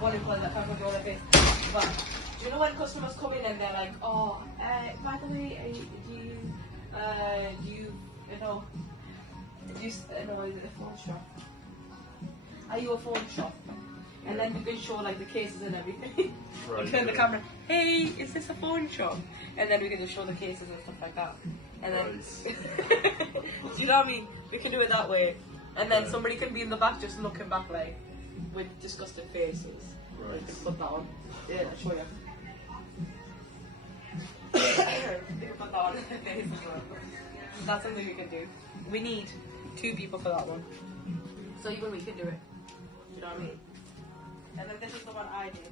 what do you call it, that kind of control their face. But do you know when customers come in and they're like, oh, by the way, do you know, is it a phone shop? Are you a phone shop? And then you can show like the cases and everything. Right, You turn the camera, hey, is this a phone shop? And then we can just show the cases and stuff like that. And then, do you know what I mean? We can do it that way. And then somebody can be in the back just looking back like, with disgusted faces. Right. You can put that on. Yeah, I'll show you. You can put that on their face as well. That's something we can do. We need 2 people for that one. So even we can do it. You know what I mean? And then this is the one I did.